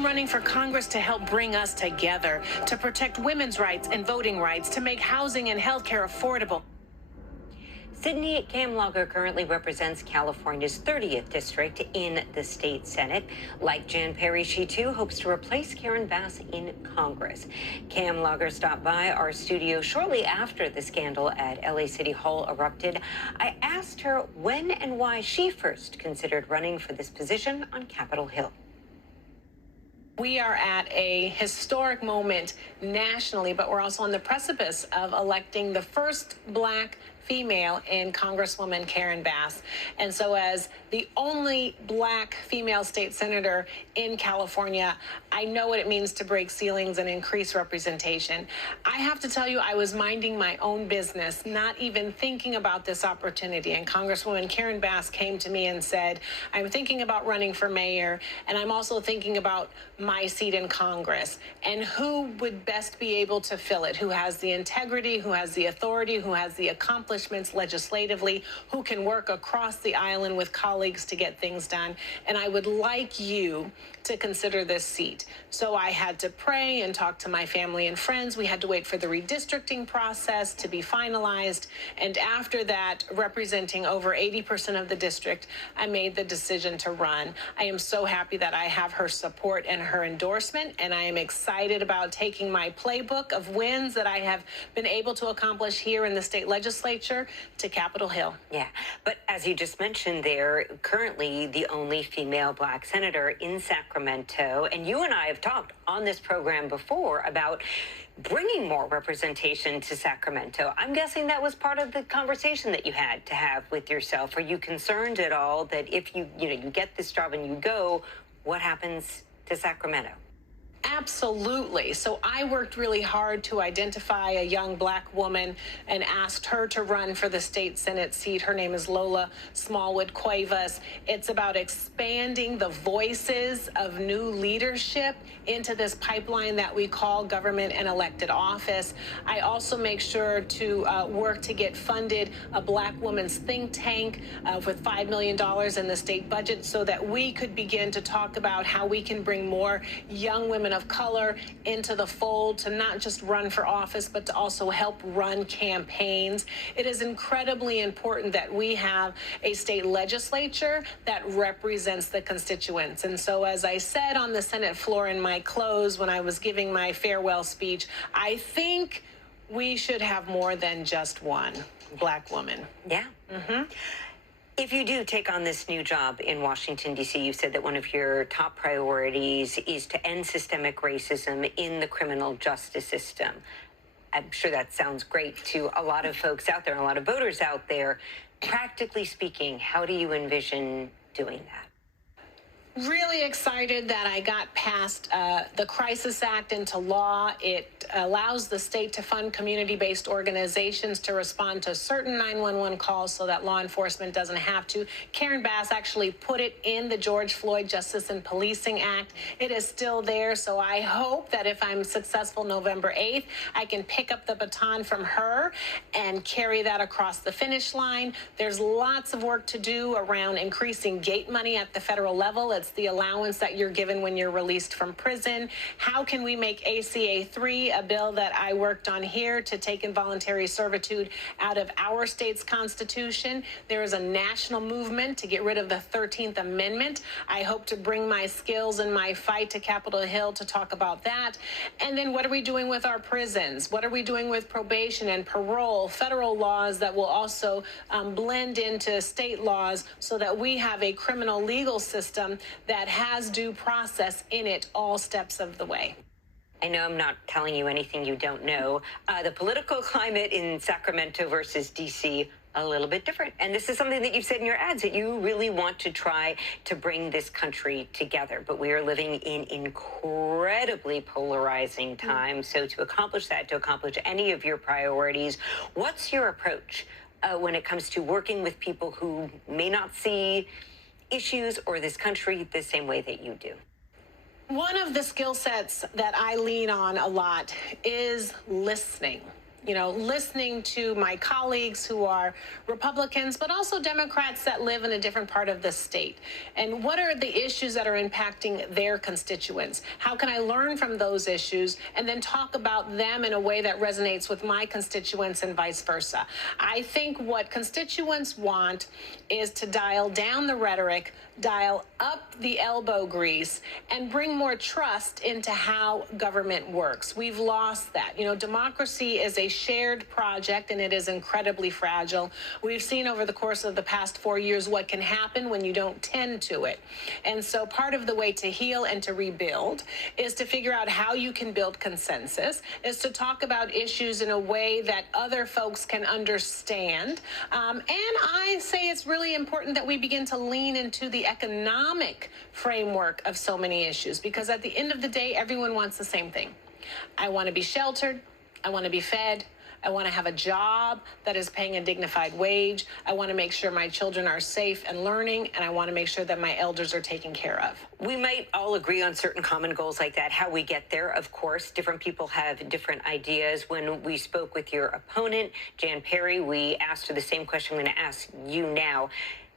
I'm running for Congress to help bring us together, to protect women's rights and voting rights, to make housing and health care affordable. Sydney Kamlager currently represents California's 30th district in the state Senate. Like Jan Perry, she too hopes to replace Karen Bass in Congress. Kamlager stopped by our studio shortly after the scandal at LA City Hall erupted. I asked her when and why she first considered running for this position on Capitol Hill. We are at a historic moment nationally, but we're also on the precipice of electing the first Black female in Congresswoman Karen Bass. And so as the only Black female state senator in California, I know what it means to break ceilings and increase representation. I have to tell you, I was minding my own business, not even thinking about this opportunity. And Congresswoman Karen Bass came to me and said, I'm thinking about running for mayor, and I'm also thinking about my seat in Congress. And who would best be able to fill it? Who has the integrity, who has the authority, who has the accomplishments legislatively, who can work across the island with colleagues to get things done. And I would like you to consider this seat. So I had to pray and talk to my family and friends. We had to wait for the redistricting process to be finalized. And after that, representing over 80% of the district, I made the decision to run. I am so happy that I have her support and her endorsement, and I am excited about taking my playbook of wins that I have been able to accomplish here in the state legislature to Capitol Hill. Yeah, but as you just mentioned, they're currently the only female Black senator in Sacramento, and you and I have talked on this program before about bringing more representation to Sacramento. I'm guessing that was part of the conversation that you had to have with yourself. Are you concerned at all that if you get this job and you go, what happens to Sacramento? Absolutely. So I worked really hard to identify a young Black woman and asked her to run for the state Senate seat. Her name is Lola Smallwood Cuevas. It's about expanding the voices of new leadership into this pipeline that we call government and elected office. I also make sure to work to get funded a Black women's think tank with $5 million in the state budget so that we could begin to talk about how we can bring more young women of color into the fold to not just run for office, but to also help run campaigns. It is incredibly important that we have a state legislature that represents the constituents. And so, as I said on the Senate floor in my close when I was giving my farewell speech, I think we should have more than just one Black woman. Yeah. Mm-hmm. If you do take on this new job in Washington, D.C., you said that one of your top priorities is to end systemic racism in the criminal justice system. I'm sure that sounds great to a lot of folks out there, and a lot of voters out there. Practically speaking, how do you envision doing that? Really excited that I got past the Crisis Act into law. It allows the state to fund community-based organizations to respond to certain 911 calls so that law enforcement doesn't have to. Karen Bass actually put it in the George Floyd Justice and Policing Act. It is still there, so I hope that if I'm successful November 8th, I can pick up the baton from her and carry that across the finish line. There's lots of work to do around increasing gate money at the federal level. It's the allowance that you're given when you're released from prison. How can we make ACA 3, a bill that I worked on here, to take involuntary servitude out of our state's constitution? There is a national movement to get rid of the 13th Amendment. I hope to bring my skills and my fight to Capitol Hill to talk about that. And then what are we doing with our prisons? What are we doing with probation and parole, federal laws that will also blend into state laws so that we have a criminal legal system that has due process in it all steps of the way. I know I'm not telling you anything you don't know. The political climate in Sacramento versus D.C., a little bit different. And this is something that you've said in your ads, that you really want to try to bring this country together. But we are living in incredibly polarizing times. So to accomplish that, to accomplish any of your priorities, what's your approach when it comes to working with people who may not see issues or this country the same way that you do? One of the skill sets that I lean on a lot is listening. listening to my colleagues who are Republicans, but also Democrats that live in a different part of the state. And what are the issues that are impacting their constituents? How can I learn from those issues and then talk about them in a way that resonates with my constituents and vice versa? I think what constituents want is to dial down the rhetoric, dial up the elbow grease, and bring more trust into how government works. We've lost that. Democracy is a shared project, and it is incredibly fragile. We've seen over the course of the past 4 years what can happen when you don't tend to it. And so part of the way to heal and to rebuild is to figure out how you can build consensus, is to talk about issues in a way that other folks can understand. And I say it's really important that we begin to lean into the economic framework of so many issues, because at the end of the day, everyone wants the same thing. I want to be sheltered. I want to be fed. I want to have a job that is paying a dignified wage. I want to make sure my children are safe and learning, and I want to make sure that my elders are taken care of. We might all agree on certain common goals like that. How we get there, of course, different people have different ideas. When we spoke with your opponent, Jan Perry, we asked her the same question I'm going to ask you now.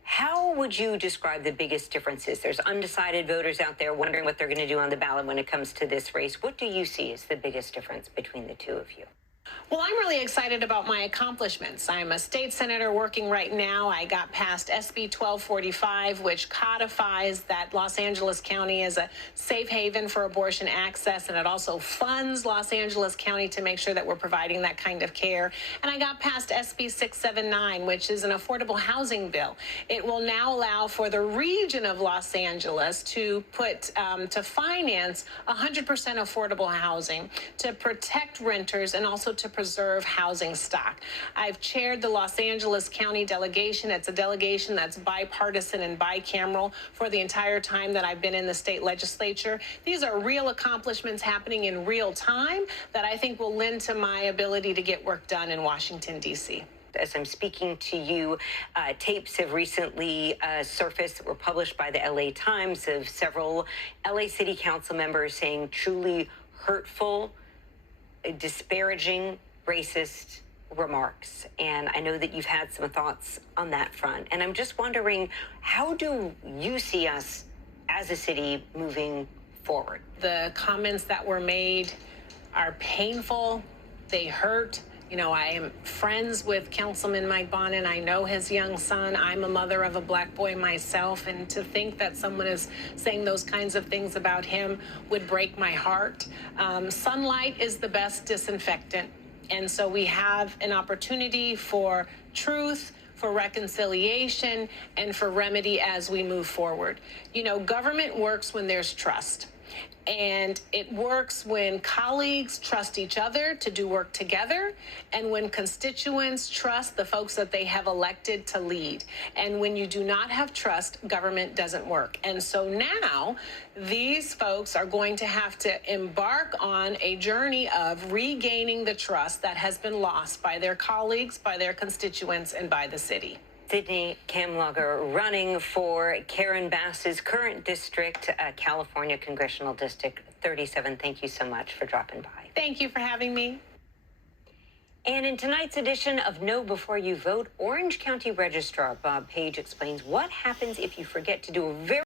How would you describe the biggest differences? There's undecided voters out there wondering what they're going to do on the ballot when it comes to this race. What do you see as the biggest difference between the two of you? Well, I'm really excited about my accomplishments. I'm a state senator working right now. I got past SB 1245, which codifies that Los Angeles County is a safe haven for abortion access, and it also funds Los Angeles County to make sure that we're providing that kind of care. And I got past SB 679, which is an affordable housing bill. It will now allow for the region of Los Angeles to finance 100% affordable housing, to protect renters, and also to preserve housing stock. I've chaired the Los Angeles County delegation. It's a delegation that's bipartisan and bicameral for the entire time that I've been in the state legislature. These are real accomplishments happening in real time that I think will lend to my ability to get work done in Washington, D.C. As I'm speaking to you, tapes have recently surfaced that were published by the LA Times of several LA City Council members saying truly hurtful, disparaging, racist remarks. And I know that you've had some thoughts on that front. And I'm just wondering, how do you see us as a city moving forward? The comments that were made are painful. They hurt. I am friends with Councilman Mike Bonin. I know his young son. I'm a mother of a black boy myself. And to think that someone is saying those kinds of things about him would break my heart. Sunlight is the best disinfectant. And so we have an opportunity for truth, for reconciliation, and for remedy as we move forward. Government works when there's trust. And it works when colleagues trust each other to do work together, and when constituents trust the folks that they have elected to lead. And when you do not have trust, government doesn't work. And so now these folks are going to have to embark on a journey of regaining the trust that has been lost by their colleagues, by their constituents, and by the city. Sydney Kamlager running for Karen Bass's current district, California Congressional District 37. Thank you so much for dropping by. Thank you for having me. And in tonight's edition of Know Before You Vote, Orange County Registrar Bob Page explains what happens if you forget to do a very